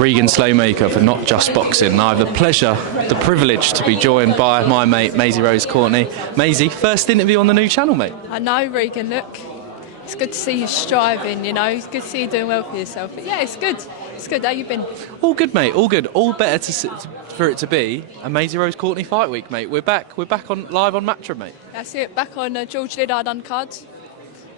Regan Slowmaker for Not Just Boxing. I have the pleasure, the privilege to be joined by my mate Maiseyrose Courtney. Maisie, first interview on the new channel, mate. I know, Regan, look. It's good to see you striving, you know. It's good to see you doing well for yourself. But yeah, it's good. It's good. How you been? All good, mate. All good. All better for it to be a Maiseyrose Courtney fight week, mate. We're back. We're back on live on Matchroom, mate. That's it. Back on George Liddard undercard,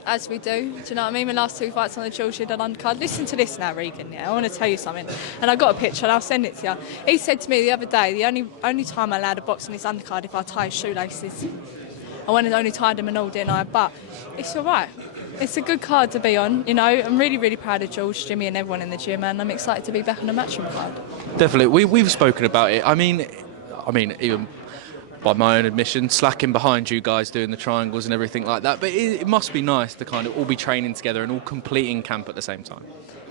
as we do. Do you know what I mean? My last two fights on the George Liddard undercard. Listen to this now, Regan. Yeah, I want to tell you something. And I got a picture, and I'll send it to you. He said to me the other day, the only time I allowed a box on his undercard if I tie his shoelaces. I went and only tied them and all, didn't I? But it's all right. It's a good card to be on, you know. I'm really, really proud of George, Jimmy and everyone in the gym, and I'm excited to be back on the Matchroom card. Definitely. We've spoken about it. I mean, even by my own admission, slacking behind you guys doing the triangles and everything like that. But it must be nice to kind of all be training together and all completing camp at the same time.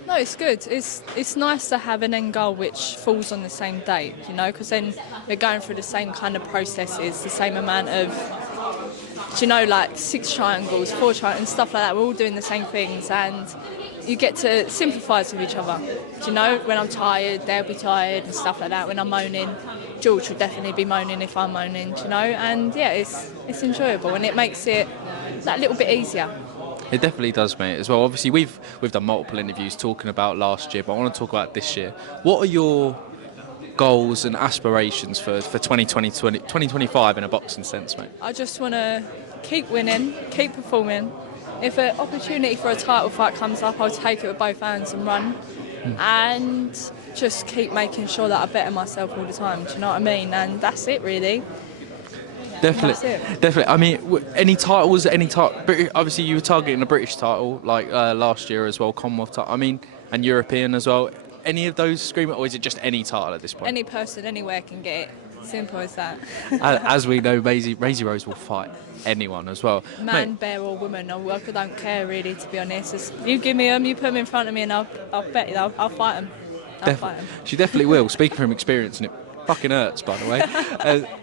No, it's good. It's nice to have an end goal which falls on the same date, you know, because then we're going through the same kind of processes, the same amount of, you know, like 6 triangles, 4 triangles, and stuff like that. We're all doing the same things, and you get to sympathise with each other. Do you know, when I'm tired, they'll be tired and stuff like that. When I'm moaning, George will definitely be moaning if I'm moaning, do you know. And yeah, it's enjoyable, and it makes it that little bit easier. It definitely does, mate, as well. Obviously, we've done multiple interviews talking about last year, but I want to talk about this year. What are your goals and aspirations for 2025 in a boxing sense, mate? I just want to keep winning, keep performing. If an opportunity for a title fight comes up, I'll take it with both hands and run. And just keep making sure that I better myself all the time, do you know what I mean? And that's it, really. Definitely, definitely. I mean, any titles, obviously you were targeting a British title like last year as well, Commonwealth title. I mean, and European as well. Any of those screaming, or is it just any title at this point? Any person, anywhere can get it. Simple as that. As we know, Maiseyrose will fight anyone as well. Man, mate, bear or woman, I don't care really, to be honest. You give me them, you put them in front of me, and I'll bet you, I'll fight them. I'll fight them. She definitely will. Speaking from experience, and it fucking hurts, by the way.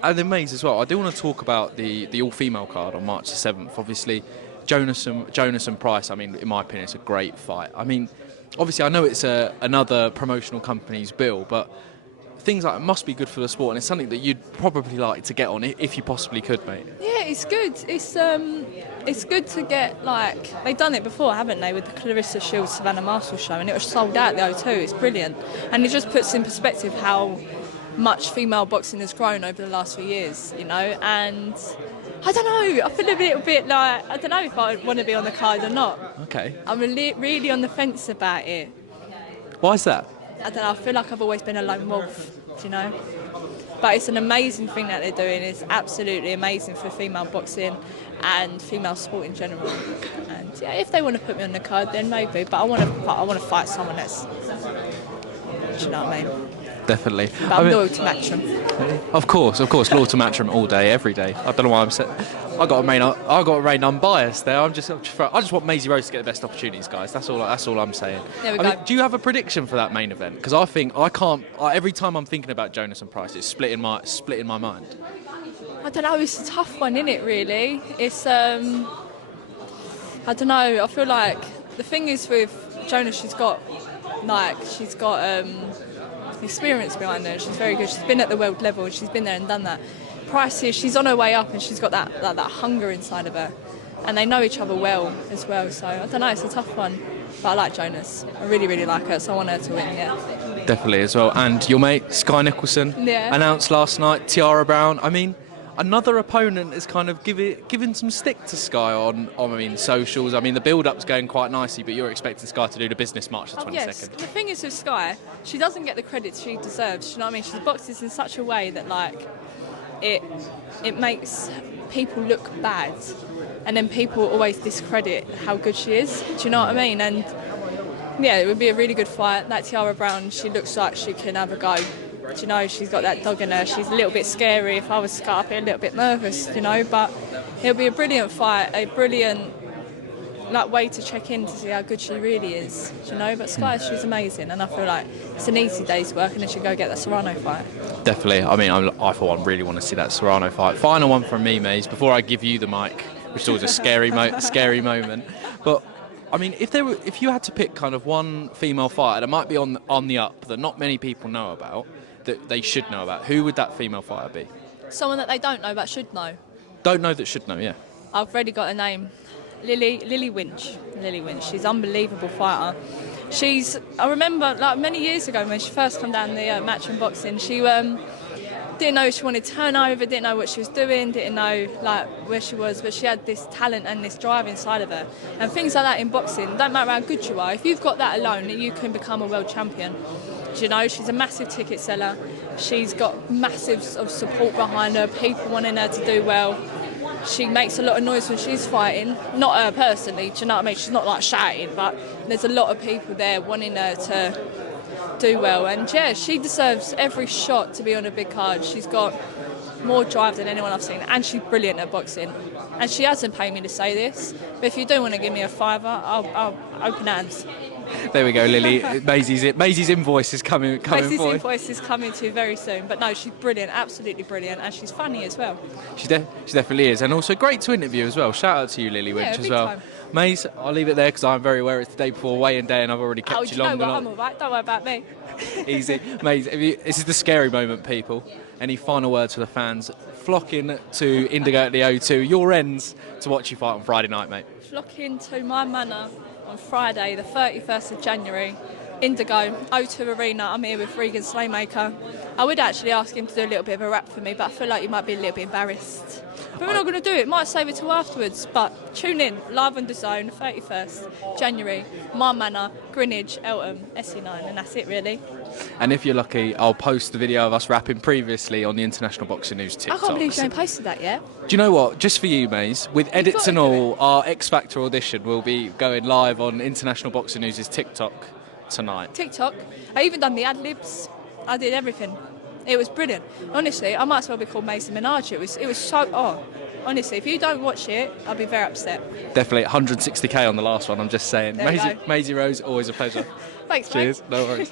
And then Maise as well. I do want to talk about the all-female card on March the 7th. Obviously, Jonas and Price. I mean, in my opinion, it's a great fight. I mean, obviously, I know it's another promotional company's bill, but things like it must be good for the sport, and it's something that you'd probably like to get on if you possibly could, mate. Yeah, it's good. It's good to get, like, they've done it before, haven't they, with the Clarissa Shields Savannah Marshall show, and it was sold out at the O2. It's brilliant, and it just puts in perspective how much female boxing has grown over the last few years, you know. And I don't know, I feel a little bit like, I don't know if I want to be on the card or not. Okay. I'm really on the fence about it. Why is that? I don't know, I feel like I've always been a lone wolf, do you know? But it's an amazing thing that they're doing. It's absolutely amazing for female boxing and female sport in general. And yeah, if they want to put me on the card, then maybe. But I want to fight someone that's, do you know what I mean? Definitely. But I'm loyal to Matchroom. Of course, loyal to Matchroom all day, every day. I don't know why I'm saying. I got to remain unbiased there. I just want Maiseyrose to get the best opportunities, guys. That's all I'm saying. There we go. Mean, do you have a prediction for that main event? Because I think I can't. Every time I'm thinking about Jonas and Price, it's splitting my mind. I don't know. It's a tough one, isn't it? Really. It's I don't know. I feel like the thing is with Jonas, she's got experience behind her. She's very good. She's been at the world level, and she's been there and done that. Price here, she's on her way up, and she's got that hunger inside of her, and they know each other well as well. So I don't know, it's a tough one, but I like Jonas. I really like her, so I want her to win. Yeah, definitely as well. And your mate Sky Nicholson announced last night, Tiara Brown. I mean, another opponent is kind of giving some stick to Sky on socials. I mean, the build-up's going quite nicely, but you're expecting Sky to do the business March the 22nd. Yes. The thing is with Sky, she doesn't get the credit she deserves. You know what I mean? She boxes in such a way that like it makes people look bad, and then people always discredit how good she is. Do you know what I mean? And yeah, it would be a really good fight. That Tiara Brown, she looks like she can have a go. Do you know, she's got that dog in her. She's a little bit scary. If I was Sky, I'd be a little bit nervous, you know, but it'll be a brilliant fight, a brilliant way to check in to see how good she really is, do you know. But Sky, she's amazing, and I feel like it's an easy day's work, and then she'll go get that Serrano fight. Definitely. I mean, I for one really want to see that Serrano fight. Final one from me, Maze, before I give you the mic, which is always a scary moment. But I mean, if you had to pick kind of one female fighter that might be on the up that not many people know about, that they should know about, who would that female fighter be? Someone that they don't know but should know. Don't know that should know, yeah. I've already got a name. Lily Winch. Lily Winch. She's an unbelievable fighter. I remember like many years ago when she first came down the match in boxing, she didn't know she wanted to turn over, didn't know what she was doing, didn't know like where she was, but she had this talent and this drive inside of her. And things like that in boxing, don't matter how good you are, if you've got that alone, you can become a world champion. Do you know, she's a massive ticket seller. She's got massive of support behind her, people wanting her to do well. She makes a lot of noise when she's fighting, not her personally, do you know what I mean? She's not like shouting, but there's a lot of people there wanting her to do well. And yeah, she deserves every shot to be on a big card. She's got more drive than anyone I've seen, and she's brilliant at boxing. And she hasn't paid me to say this, but if you do want to give me a $5, I'll open hands. There we go, Lily. Maisie's invoice is coming Maisie's for you. invoice is coming to you very soon. But no, she's brilliant, absolutely brilliant, and she's funny as well. She definitely is, and also great to interview as well. Shout out to you, Lily Winch, as well. Time. Maise, I'll leave it there because I'm very aware it's the day before weigh-in day, and I've already kept you long. Oh, you know what? I'm all right. Don't worry about me. Easy, Maise. This is the scary moment, people. Any final words for the fans flocking to Indigo at the O2, your ends, to watch you fight on Friday night, mate? Flocking to my manor on Friday, the 31st of January, Indigo, O2 Arena. I'm here with Regan Slaymaker. I would actually ask him to do a little bit of a rap for me, but I feel like you might be a little bit embarrassed. But we're not going to do it. Might save it till afterwards. But tune in, live on the zone, 31st January, my manor, Greenwich, Eltham, SE9, and that's it really. And if you're lucky, I'll post the video of us rapping previously on the International Boxing News TikTok. I can't believe you ain't posted that yet. Do you know what? Just for you, Maise, with edits and all, our X Factor audition will be going live on International Boxing News' TikTok tonight. TikTok. I even done the ad-libs. I did everything. It was brilliant. Honestly, I might as well be called Mason Menage. It was so... honestly, if you don't watch it, I'll be very upset. Definitely 160k on the last one, I'm just saying. Maiseyrose, always a pleasure. Thanks, Cheers, mate. no worries.